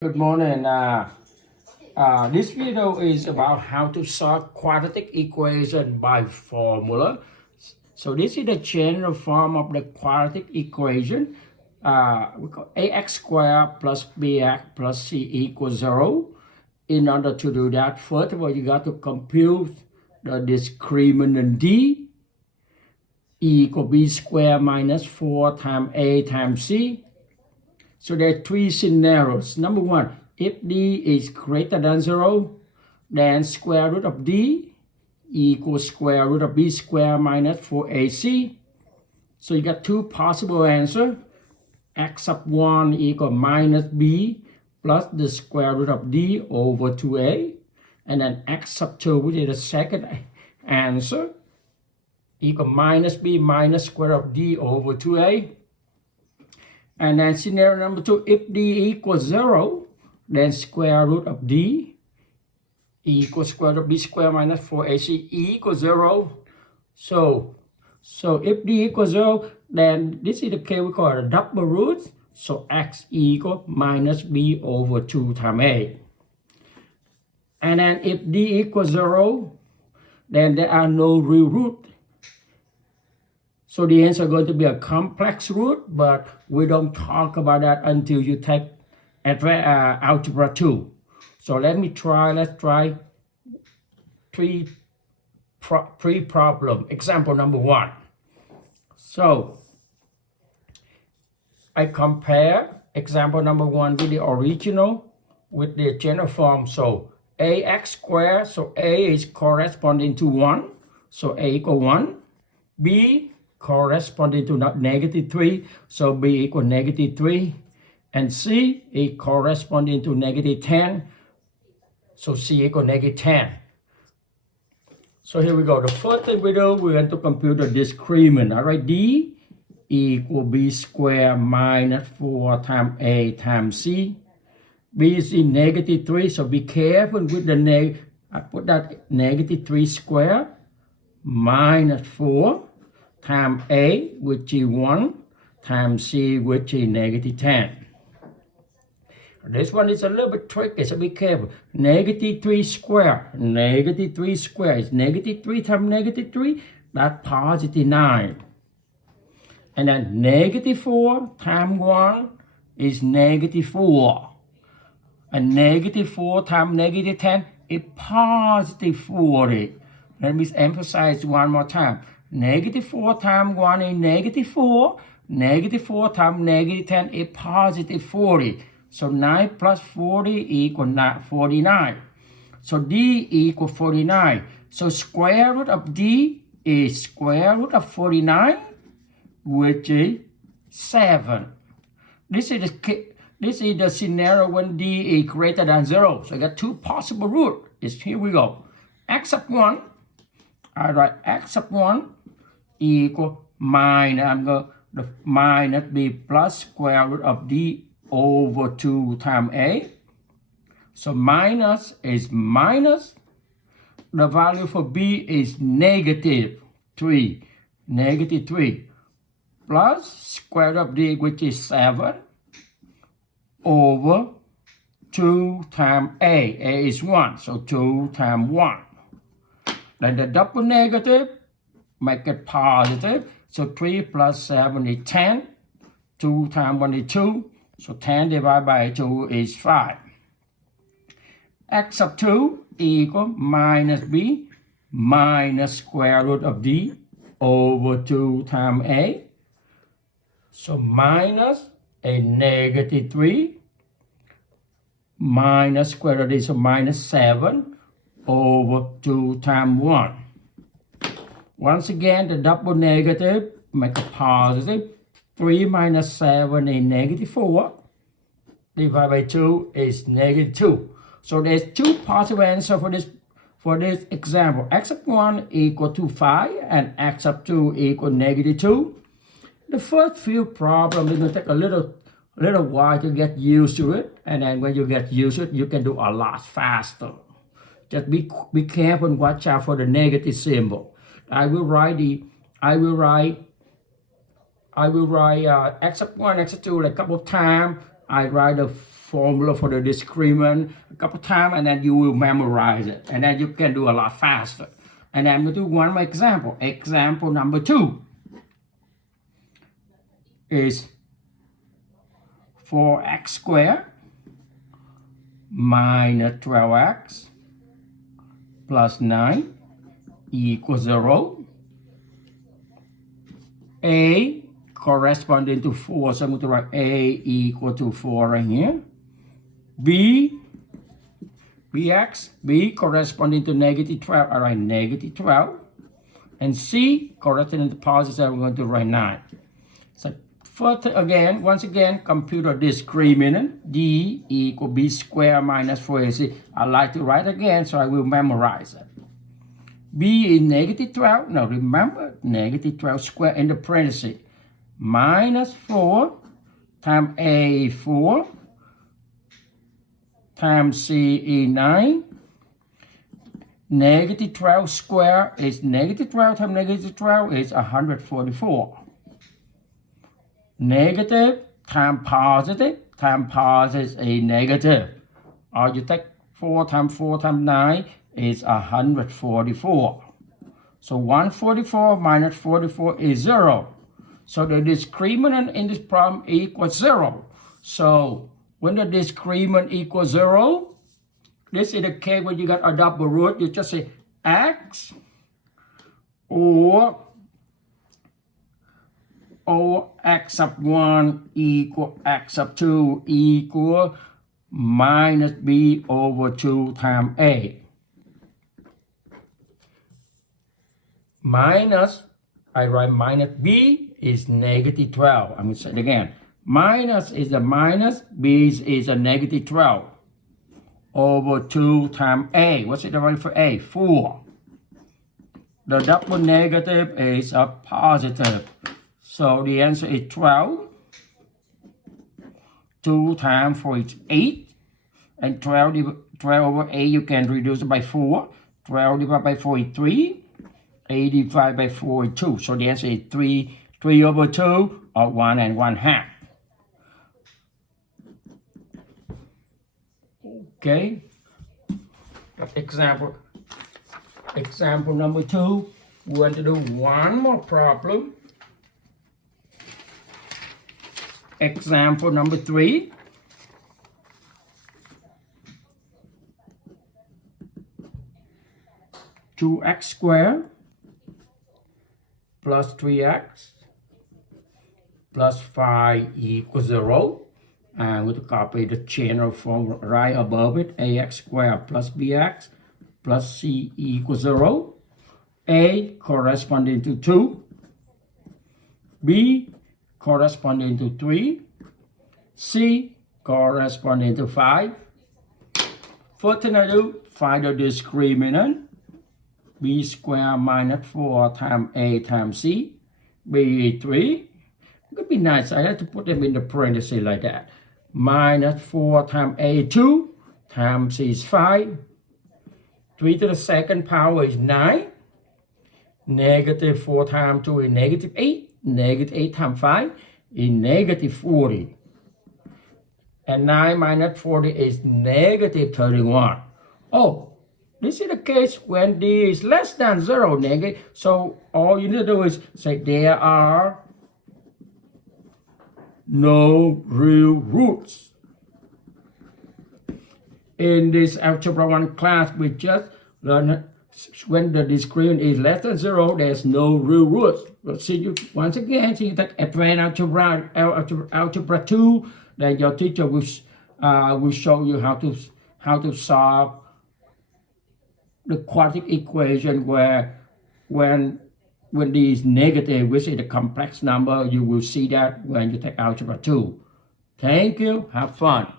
Good morning. This video is about how to solve quadratic equation by formula. So this is the general form of the quadratic equation. We call ax squared plus bx plus c equals 0. In order to do that, first of all, you got to compute the discriminant d equal b squared minus 4 times a times c. So there are three scenarios. Number one, if d is greater than 0, then square root of d equals square root of b squared minus 4ac. So you got two possible answers. X sub 1 equal minus b plus the square root of d over 2a. And then x sub 2, which is the second answer, equal minus b minus square root of d over 2a. And then scenario number 2, if d equals 0, then square root of d equals square root of b squared minus 4ac equals 0. So if d equals 0, then this is the case we call a double root. So x equals minus b over 2 times a. And then if d equals 0, then there are no real root. So the answer is going to be a complex root, but we don't talk about that until you take algebra 2. So let's try three problem. Example number 1. So I compare example number 1 with the original with the general form. So ax squared, so a is corresponding to 1. So a equal 1. B corresponding to negative 3, so b equal negative 3, and c is corresponding to negative 10, so c equal negative 10. So here we go. The first thing we do, we're going to compute the discriminant. All right, d equal b squared minus 4 times a times c. B is in negative 3, so be careful with the I put that negative 3 squared minus 4 times a, which is 1, times c, which is negative 10. This one is a little bit tricky, so be careful. Negative 3 squared is negative 3 times negative 3, that's positive 9. And then negative 4 times 1 is negative 4. And negative 4 times negative 10 is positive 40. Let me emphasize one more time. Negative 4 times 1 is negative 4. Negative 4 times negative 10 is positive 40. So 9 plus 40 equals 49. So d equals 49. So square root of d is square root of 49, which is 7. This is the scenario when d is greater than 0. So I got two possible roots. Here we go. X sub 1. I write x sub 1 equal minus, I'm going to minus b plus square root of d over 2 times a. So minus is minus. The value for b is negative 3. Negative 3 plus square root of d, which is 7, over 2 times a. A is 1, so 2 times 1. Then the double negative, make it positive. So 3 plus 7 is 10. 2 times 1 is 2. So 10 divided by 2 is 5. X sub 2 equal minus b minus square root of d over 2 times a. So minus a negative 3 minus square root of d, so minus 7 over 2 times 1. Once again, the double negative, make it positive. 3 minus 7 is negative 4. Divided by 2 is negative 2. So there's two possible answers for this example. X sub 1 equal to 5 and x sub 2 equal negative 2. The first few problems is going to take a little while to get used to it. And then when you get used to it, you can do a lot faster. Just be careful and watch out for the negative symbol. I will write x sub 1, x sub 2 like a couple of times. I write the formula for the discriminant a couple times, and then you will memorize it, and then you can do a lot faster. And I'm going to do one more example. Example number 2 is 4x squared minus 12x plus 9 equals 0. A corresponding to 4, so I'm going to write A equal to 4 right here. B corresponding to negative 12, I write negative 12. And C corresponding to positive, I'm going to write 9. So first again, once again, compute a discriminant. D equal B squared minus 4AC. I like to write again, so I will memorize it. B is negative 12. Now remember, negative 12 squared in the parentheses. Minus 4 times A 4 times C is 9. Negative 12 squared is negative 12 times negative 12 is 144. Negative times positive is a negative. Or you take 4 times 9 is 144. So 144 minus 44 is 0. So the discriminant in this problem equals 0. So when the discriminant equals 0, this is the case when you got a double root, you just say x or x sub 1 equal x sub 2 equal minus b over 2 times a. Minus, I write minus b is negative 12. I'm going to say it again. Minus is a minus, b is a negative 12 over 2 times a. What's the value for a? 4. The double negative is a positive. So the answer is 12. 2 times 4 is 8. And 12 over 8 you can reduce it by 4. 12 divided by 4 is 3. 8 divided by 4 is 2. So the answer is 3 over 2 or 1 and 1/2. Okay. Example number 2. We want to do one more problem. Example number 3. Two x squared plus 3x plus 5 equals 0. And we copy the general form right above it. Ax squared plus bx plus c equals 0. A corresponding to 2. B corresponding to 3. C corresponding to 5. First thing I do, find the discriminant. B squared minus 4 times A times C. B is 3. It would be nice. I have to put them in the parentheses like that. Minus 4 times A 2 times C is 5. 3 to the second power is 9. Negative 4 times 2 is negative 8. Negative 8 times 5 is negative 40. And 9 minus 40 is negative 31. Oh, this is the case when D is less than 0, negative. So all you need to do is say there are no real roots. In this Algebra 1 class, we just learned when the discriminant is less than 0, there's no real roots. We'll see you once again. So you take advanced algebra 2, then your teacher will show you how to solve the quadratic equation where when D is negative, which is the complex number, you will see that when you take algebra 2. Thank you. Have fun.